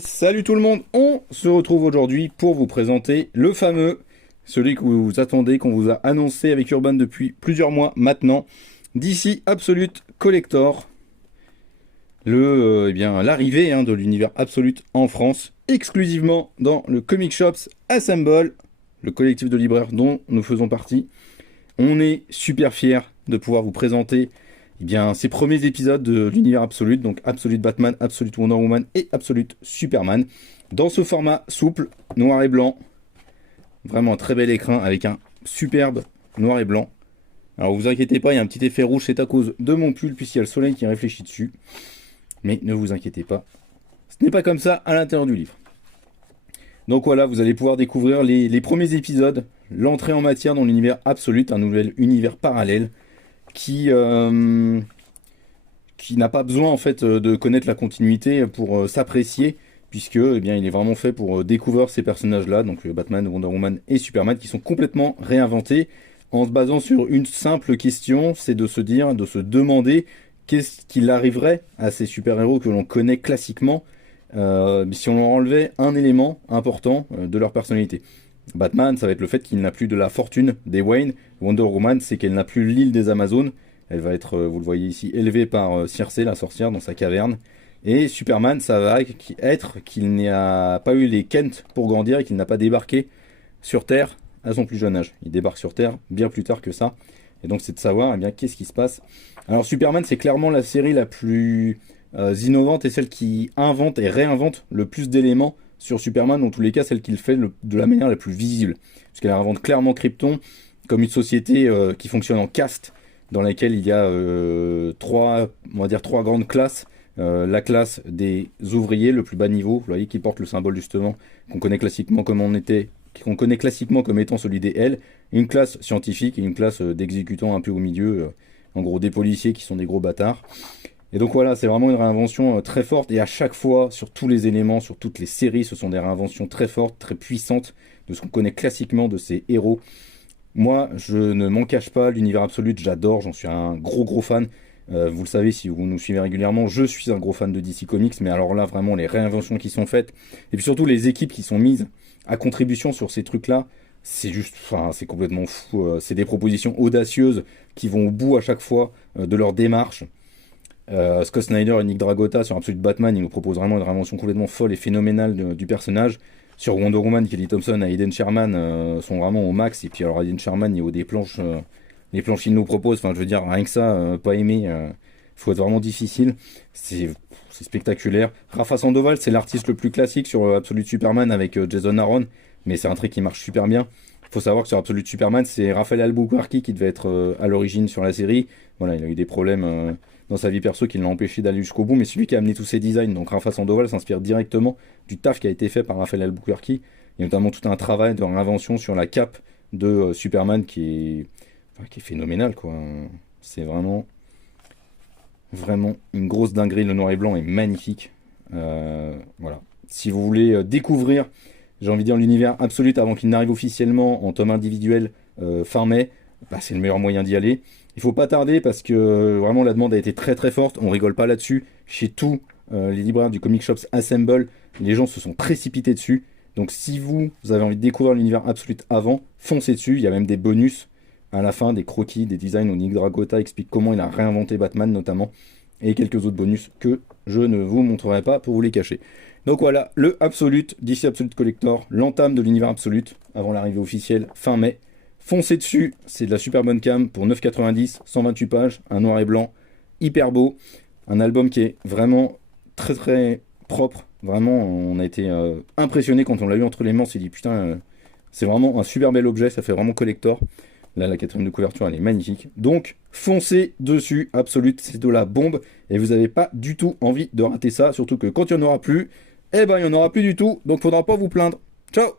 Salut tout le monde, on se retrouve aujourd'hui pour vous présenter le fameux, celui que vous attendez, qu'on vous a annoncé avec Urban depuis plusieurs mois maintenant, DC Absolute Collector, l'arrivée de l'univers Absolute en France, exclusivement dans le Comic Shops Assemble, le collectif de libraires dont nous faisons partie. On est super fiers de pouvoir vous présenter ces premiers épisodes de l'univers Absolute, donc Absolute Batman, Absolute Wonder Woman et Absolute Superman, dans ce format souple, noir et blanc. Vraiment un très bel écrin avec un superbe noir et blanc. Alors vous inquiétez pas, il y a un petit effet rouge, c'est à cause de mon pull, puisqu'il y a le soleil qui réfléchit dessus. Mais ne vous inquiétez pas, ce n'est pas comme ça à l'intérieur du livre. Donc voilà, vous allez pouvoir découvrir les premiers épisodes, l'entrée en matière dans l'univers Absolute, un nouvel univers parallèle, qui n'a pas besoin en fait de connaître la continuité pour s'apprécier, puisque il est vraiment fait pour découvrir ces personnages-là, donc Batman, Wonder Woman et Superman, qui sont complètement réinventés en se basant sur une simple question, c'est de se dire, de se demander qu'est-ce qu'il arriverait à ces super-héros que l'on connaît classiquement si on enlevait un élément important de leur personnalité. Batman, ça va être le fait qu'il n'a plus de la fortune des Wayne. Wonder Woman, c'est qu'elle n'a plus l'île des Amazones. Elle va être, vous le voyez ici, élevée par Circé, la sorcière, dans sa caverne. Et Superman, ça va être qu'il n'a pas eu les Kent pour grandir et qu'il n'a pas débarqué sur Terre à son plus jeune âge. Il débarque sur Terre bien plus tard que ça. Et donc c'est de savoir qu'est-ce qui se passe. Alors Superman, c'est clairement la série la plus innovante et celle qui invente et réinvente le plus d'éléments sur Superman, dans tous les cas, celle qu'il fait de la manière la plus visible. Parce qu'elle invente clairement Krypton comme une société qui fonctionne en caste, dans laquelle il y a trois grandes classes. La classe des ouvriers, le plus bas niveau, vous voyez, qui porte le symbole justement qu'on connaît classiquement comme étant celui des L, une classe scientifique et une classe d'exécutants un peu au milieu, en gros des policiers qui sont des gros bâtards. Et donc voilà, c'est vraiment une réinvention très forte, et à chaque fois, sur tous les éléments, sur toutes les séries, ce sont des réinventions très fortes, très puissantes, de ce qu'on connaît classiquement de ces héros. Moi, je ne m'en cache pas, l'univers Absolute, j'adore, j'en suis un gros fan. Vous le savez, si vous nous suivez régulièrement, je suis un gros fan de DC Comics, mais alors là, vraiment, les réinventions qui sont faites, et puis surtout les équipes qui sont mises à contribution sur ces trucs-là, c'est complètement fou. C'est des propositions audacieuses qui vont au bout à chaque fois de leur démarche. Scott Snyder et Nick Dragotta sur Absolute Batman, ils nous proposent vraiment une réinvention complètement folle et phénoménale du personnage. Sur Wonder Woman, Kelly Thompson et Aiden Sherman sont vraiment au max. Et puis alors Aiden Sherman, niveau des planches, les planches qu'il nous propose, enfin je veux dire, rien que ça, pas aimé, faut être vraiment difficile. C'est spectaculaire. Rafa Sandoval, c'est l'artiste le plus classique sur Absolute Superman avec Jason Aaron, mais c'est un trait qui marche super bien. Il faut savoir que sur Absolute Superman, c'est Raphaël Albuquerque qui devait être à l'origine sur la série. Voilà, il a eu des problèmes dans sa vie perso qui l'ont empêché d'aller jusqu'au bout, mais celui qui a amené tous ses designs, donc Rafa Sandoval, s'inspire directement du taf qui a été fait par Raphaël Albuquerque. Il y a notamment tout un travail de réinvention sur la cape de Superman qui est phénoménal, quoi. C'est vraiment une grosse dinguerie. Le noir et blanc est magnifique. Voilà. Si vous voulez découvrir, j'ai envie de dire, l'univers Absolute avant qu'il n'arrive officiellement en tome individuel fin mai, c'est le meilleur moyen d'y aller. Il faut pas tarder parce que vraiment la demande a été très forte. On rigole pas là-dessus. Chez tous les libraires du Comic Shops Assemble, les gens se sont précipités dessus. Donc si vous avez envie de découvrir l'univers Absolute avant, foncez dessus. Il y a même des bonus à la fin, des croquis, des designs où Nick Dragotta explique comment il a réinventé Batman notamment, et quelques autres bonus que je ne vous montrerai pas pour vous les cacher. Donc voilà, le Absolute, DC Absolute Collector, l'entame de l'univers Absolute avant l'arrivée officielle fin mai. Foncez dessus, c'est de la super bonne cam pour 9,90, 128 pages, un noir et blanc, hyper beau. Un album qui est vraiment très propre. Vraiment, on a été impressionné quand on l'a eu entre les mains. On s'est dit putain, c'est vraiment un super bel objet, ça fait vraiment collector. Là, la quatrième de couverture, elle est magnifique. Donc, foncez dessus, Absolute, c'est de la bombe. Et vous n'avez pas du tout envie de rater ça. Surtout que quand il n'y en aura plus, il n'y en aura plus du tout. Donc, faudra pas vous plaindre. Ciao!